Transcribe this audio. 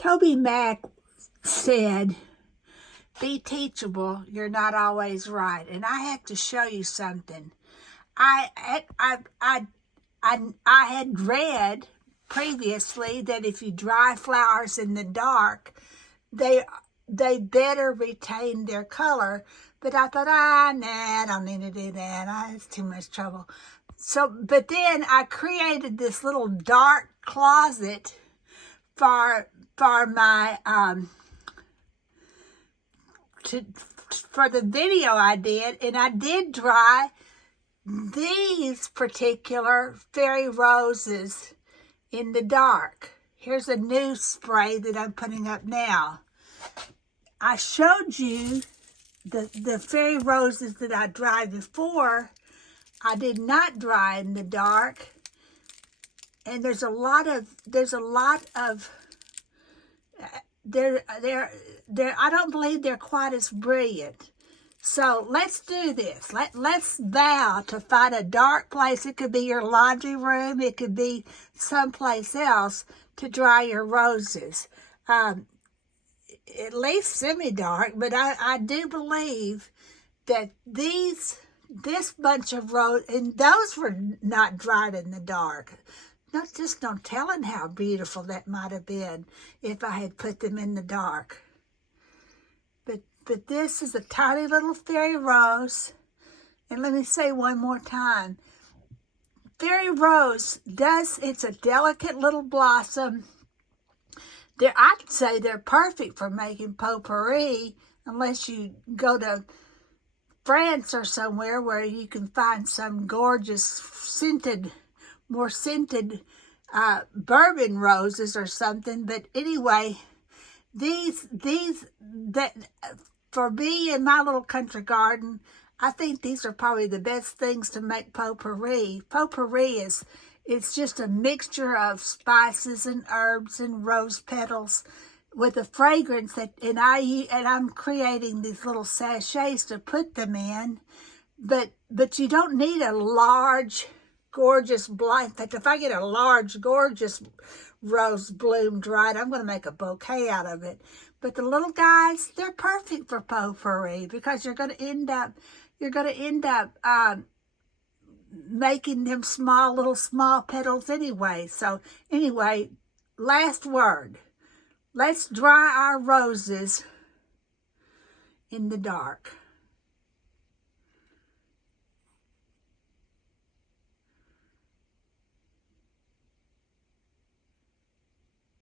Toby Mac said, "Be teachable, you're not always right." And I have to show you something. I had read previously that if you dry flowers in the dark, they better retain their color. But I thought, nah, I don't need to do that. It's too much trouble. So, but then I created this little dark closet for my for the video I did, and I did dry these particular fairy roses in the dark. Here's a new spray that I'm putting up now. I showed you the fairy roses that I dried before. I did not dry in the dark, and there's a lot of I don't believe they're quite as brilliant. So let's do this. Let's vow to find a dark place. It could be your laundry room. It could be someplace else to dry your roses. At least semi-dark, but I do believe that this bunch of roses, and those were not dried in the dark. Just no telling how beautiful that might have been if I had put them in the dark. But this is a tiny little fairy rose. And let me say one more time. Fairy rose it's a delicate little blossom. I'd say they're perfect for making potpourri, unless you go to France or somewhere where you can find some gorgeous more scented bourbon roses or something. But anyway, for me in my little country garden, I think these are probably the best things to make potpourri. Potpourri it's just a mixture of spices and herbs and rose petals with a fragrance and I'm creating these little sachets to put them in. But you don't need a large, gorgeous blind. In fact, if I get a large, gorgeous rose bloom dried, I'm going to make a bouquet out of it. But the little guys, they're perfect for potpourri because you're going to end up making them small petals anyway. So anyway, last word. Let's dry our roses in the dark.